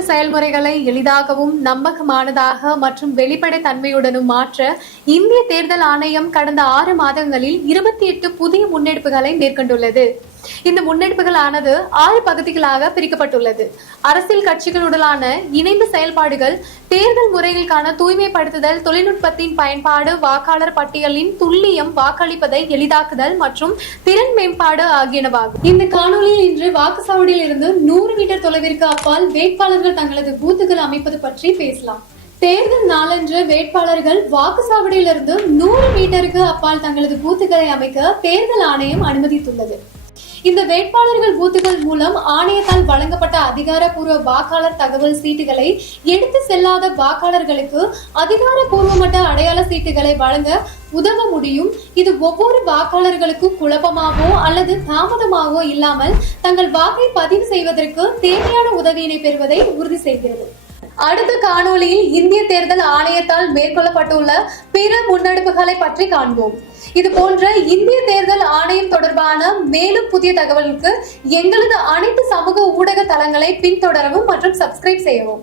தேர்தல் செயல்முறைகளை எளிதாகவும் நம்பகமானதாக மற்றும் வெளிப்படைத்தன்மையுடனும் மாற்ற இந்திய தேர்தல் ஆணையம் கடந்த 6 மாதங்களில் 28 புதிய முன்னெடுப்புகளை மேற்கொண்டுள்ளது. இந்த முன்னெடுப்புகளானது 6 பகுதிகளாக பிரிக்கப்பட்டுள்ளது. அரசியல் கட்சிகளுடனான இணைந்த செயல்பாடுகள், தேர்தல் முறைகளுக்கான தூய்மைப்படுத்துதல், தொழில்நுட்பத்தின் பயன்பாடு, வாக்காளர் பட்டியலின் துல்லியம், வாக்களிப்பதை எளிதாக்குதல் மற்றும் திறன் மேம்பாடு ஆகியனவாகும். இந்த காணொலியில் இன்று வாக்குச்சாவடியில் இருந்து 100 மீட்டர் தொலைவிற்கு அப்பால் வேட்பாளர்கள் தங்களது பூத்துகள் அமைப்பது பற்றி பேசலாம். தேர்தல் நாளன்று வேட்பாளர்கள் வாக்குச்சாவடியிலிருந்து 100 மீட்டருக்கு அப்பால் தங்களது பூத்துகளை அமைக்க தேர்தல் ஆணையம் அனுமதித்துள்ளது. இந்த வேட்பாளர்கள் பூத்துகள் மூலம் ஆணையத்தால் வழங்கப்பட்ட அதிகாரப்பூர்வ வாக்காளர் தகவல் சீட்டுகளை எடுத்து செல்லாத வாக்காளர்களுக்கு அதிகாரப்பூர்வமற்ற அடையாள சீட்டுகளை வழங்க உதவ முடியும். இது ஒவ்வொரு வாக்காளர்களுக்கும் குழப்பமாகவோ அல்லது தாமதமாகவோ இல்லாமல் தங்கள் வாக்கை பதிவு செய்வதற்கு தேவையான உதவியினை பெறுவதை உறுதி செய்கிறது. அடுத்த காணொலியில் இந்திய தேர்தல் ஆணையத்தால் மேற்கொள்ளப்பட்டுள்ள பிற முன்னெடுப்புகளை பற்றி காண்போம். இது போன்ற இந்திய தேர்தல் ஆணையம் தொடர்பான மேலும் புதிய தகவலுக்கு எங்களது அனைத்து சமூக ஊடக தளங்களை பின்தொடரவும் மற்றும் சப்ஸ்கிரைப் செய்யவும்.